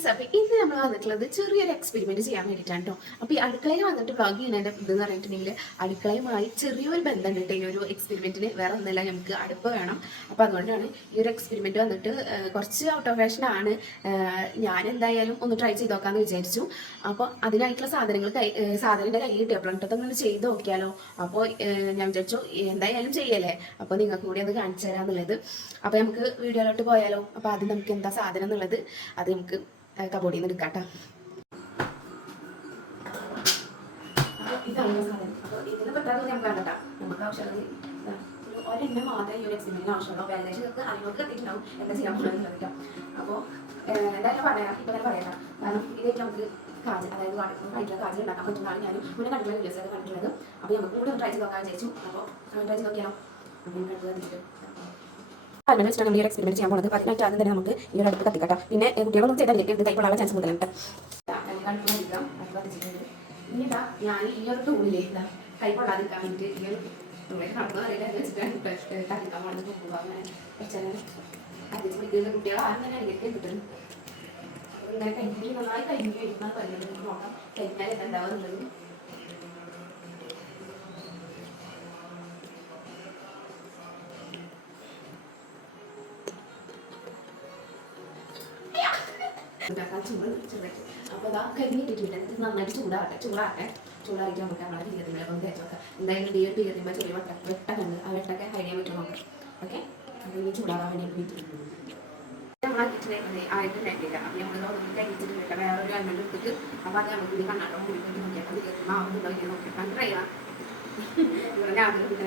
Guys, അപ്പോൾ ഇന്ന് നമ്മൾ വന്നിട്ടുള്ളത് ചെറിയൊരു എക്സ്പെരിമെന്റ് ചെയ്യാൻ വേണ്ടിയിട്ടാണ് കേട്ടോ. അപ്പോൾ ഈ അടുക്കളയിൽ വന്നിട്ട് വ്ളോഗ് ചെയ്യുന്നതിൻ്റെ ഇതെന്ന് പറഞ്ഞിട്ടുണ്ടെങ്കിൽ അടുക്കളയുമായി ചെറിയൊരു ബന്ധം കിട്ടും ഈ ഒരു എക്സ്പെരിമെന്റിന്. വേറെ ഒന്നല്ല, നമുക്ക് അടുപ്പ് വേണം. അപ്പോൾ അതുകൊണ്ടാണ് ഈ ഒരു എക്സ്പെരിമെന്റ് വന്നിട്ട് കുറച്ച് ഔട്ട് ഓഫ് ഫാഷൻ ആണ്. ഞാൻ എന്തായാലും ഒന്ന് ട്രൈ ചെയ്ത് നോക്കാമെന്ന് വിചാരിച്ചു. അപ്പോൾ അതിനായിട്ടുള്ള സാധനങ്ങളുടെ കയ്യിൽ കിട്ടിയപ്പോഴാണ് ഒന്ന് ചെയ്ത് നോക്കിയാലോ. അപ്പോൾ ഞാൻ വിചാരിച്ചു എന്തായാലും ചെയ്യല്ലേ, അപ്പോൾ നിങ്ങൾക്ക് കൂടി അത് കാണിച്ചു തരാമെന്നുള്ളത്. അപ്പോൾ നമുക്ക് വീഡിയോയിലോട്ട് പോയാലോ. അപ്പോൾ ആദ്യം നമുക്ക് എന്താ സാധനം എന്നുള്ളത് അത് നമുക്ക് കബോർഡിൽ നിന്ന് എടുക്കാം കേട്ടോ. അപ്പോൾ ഇതാണ് സാധനം. അപ്പോൾ ഇതിനെ പറ്റാതെ നമുക്ക് കണ്ടട്ടാ നമുക്ക് ആവശ്യമുള്ളത് ഒരെണ്ണം മാത്രമേ ഈ ഒരു എക്സ്പെരിമെന്റിന് ആവശ്യമുള്ളൂ. അപ്പോൾ ഏകദേശം നിങ്ങൾക്ക് അറിവുകൾക്ക് എത്തിയിട്ടുണ്ടാവും എന്താ ചെയ്യാൻ പോകുന്നത് കേട്ടോ. അപ്പോൾ എന്തായാലും പറയാം, ഇപ്പോൾ തന്നെ പറയാം. കാരണം ഇതിലേക്ക് നമുക്ക് കാജൽ, അതായത് വൈകിട്ടുള്ള കാജൽ ഉണ്ടാക്കാൻ പറ്റുന്നതാണ്. ഞാൻ മുന്നേ കണ്ടിട്ടുള്ള വീഡിയോസൊക്കെ കണ്ടിട്ടുള്ളത്. അപ്പോൾ നമുക്ക് കൂടെ ട്രൈ ചെയ്ത് നോക്കാൻ വിചാരിച്ചു. അപ്പോൾ ട്രൈ ചെയ്ത് നോക്കിയാലോ. അപ്പോൾ വെച്ചിട്ട് നമ്മൾ ഈ എക്സ്പെരിമെന്റ് ചെയ്യാൻ പോകുന്നത് 18 ആദ്യം തന്നെ നമുക്ക് ഈ ഒരു അടുപ്പ് കത്തിക്കട്ടെ. പിന്നെ കുട്ടികളൊന്നും ചെയ്താൽ ഇത് കൈപ്പൊള്ളാനുള്ള ചാൻസ് കൂടുതലുണ്ട്. ഇനിതാ ഞാൻ ഈ ഒരു ടൂളില്ലേ കൈപ്പൊള്ളാതിരിക്കാൻ വേണ്ടിയിട്ട് ഈ ഒരു ടൂളിലേക്ക് നടക്കുന്ന അറിയില്ല വെച്ചിട്ട് കത്തിക്കാൻ വേണ്ടി വെച്ചാൽ കത്തിച്ച് പിടിക്കുന്ന കുട്ടികൾ ആരും തന്നെ അടിക്കേ കിട്ടും. ഇങ്ങനെ കഴിഞ്ഞ് നന്നായി കഴിഞ്ഞ് കഴിയുമ്പോൾ പറയുന്നത് നോക്കാം കഴിഞ്ഞാൽ എന്താവുന്നുള്ളത്. അപ്പോൾ അതാ കരിഞ്ഞിട്ടിട്ടുണ്ട്. ഇത് നന്നായിട്ട് ചൂടായിട്ട് നമുക്ക് നമ്മളെ പീകത്തിന്മേലെ കൊണ്ട് തേച്ച് നോക്കാം. എന്തായാലും ഈ ഒരു പീകത്തിന്മേൽ ചെറിയ വെട്ടക്കുണ്ട്, ആ വെട്ടൊക്കെ ഹൈഡ് പറ്റും നോക്കാം. ഓക്കെ, അപ്പോൾ ഇനി ചൂടാകാൻ വേണ്ടി നമ്മളാക്കിയിട്ട് ആയിട്ടുണ്ടായിട്ടില്ല. അപ്പോൾ നമ്മൾ കരിച്ചിട്ട് വേറൊരു അല്ലുണ്ട് എടുത്തിട്ട് അപ്പോൾ അത് നമുക്ക് ഇത് കണ്ണാട്ടോ കൂടി നോക്കിയാൽ പീകത്തിന്മ ആവുന്നുണ്ടോ ഇങ്ങനെ നോക്കിയിട്ട് ട്രൈ ചെയ്യാം. ഇവിടെ ആദ്യം കണ്ടിട്ട്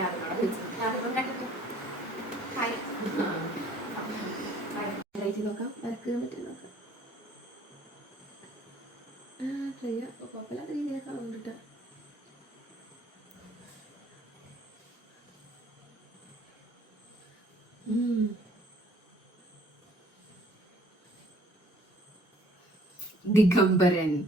ട്രൈ ചെയ്ത് നോക്കാം. വരക്ക് പറ്റും നോക്കാം. ചെയ്യാം. അപ്പോൾ കുഴപ്പമില്ലാത്ത രീതിയിലൊക്കെ ആവുന്നുണ്ട്. ദിഗംബരനെ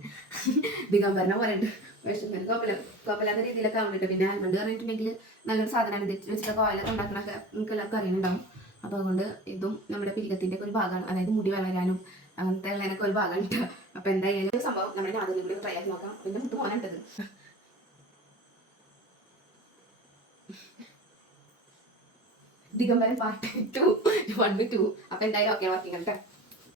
പറയുന്നുണ്ട്. പക്ഷേ കുഴപ്പമില്ലാത്ത രീതിയിലൊക്കെ ആവുന്നുണ്ട്. പിന്നെ ആൽമണ്ട് പറഞ്ഞിട്ടുണ്ടെങ്കിൽ നല്ലൊരു സാധനമാണ്. ഇത് വെച്ചിട്ടൊക്കെ ഓയിലൊക്കെ ഉണ്ടാക്കണൊക്കെ നിങ്ങൾക്ക് എല്ലാവർക്കും അറിയുന്നുണ്ടാവും. അപ്പോൾ അതുകൊണ്ട് ഇതും നമ്മുടെ പീകത്തിൻ്റെ ഒക്കെ ഒരു ഭാഗമാണ്. അതായത് മുടി വളരാനും അങ്ങനത്തെ ഉള്ളതിനൊക്കെ ഒരു ഭാഗമുണ്ട്. അപ്പോൾ എന്തായാലും സംഭവം നമ്മുടെ അതിൽ കൂടി ട്രൈ ആക്കി നോക്കാം. പിന്നെ മുട്ട് പോകാനുണ്ടത് ദിഗംബരൻ പാർട്ട് 2 1 2. അപ്പോൾ എന്തായാലും ഓക്കെ വർക്കിംഗ് കേട്ടോ.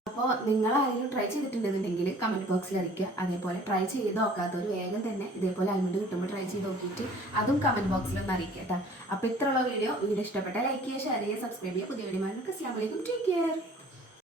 അപ്പോൾ നിങ്ങൾ ആരെങ്കിലും ട്രൈ ചെയ്തിട്ടുണ്ടെന്നുണ്ടെങ്കിൽ കമൻറ്റ് ബോക്സിൽ അറിയിക്കുക. അതേപോലെ ട്രൈ ചെയ്ത് നോക്കാത്തവർ വേഗം തന്നെ ഇതേപോലെ അൽമണ്ട് കിട്ടുമ്പോൾ ട്രൈ ചെയ്ത് നോക്കിയിട്ട് അതും കമൻറ്റ് ബോക്സിലൊന്ന് അറിയിക്കുക കേട്ടോ. അപ്പോൾ ഇത്രയുള്ള വീഡിയോ ഇഷ്ടപ്പെട്ടാൽ ലൈക്ക് ചെയ്യുക, ഷെയർ ചെയ്യുക, സബ്സ്ക്രൈബ് ചെയ്യുക. പുതിയ വീഡിയോ അസ്സലാമു അലൈക്കും, ടേക്ക് കെയർ.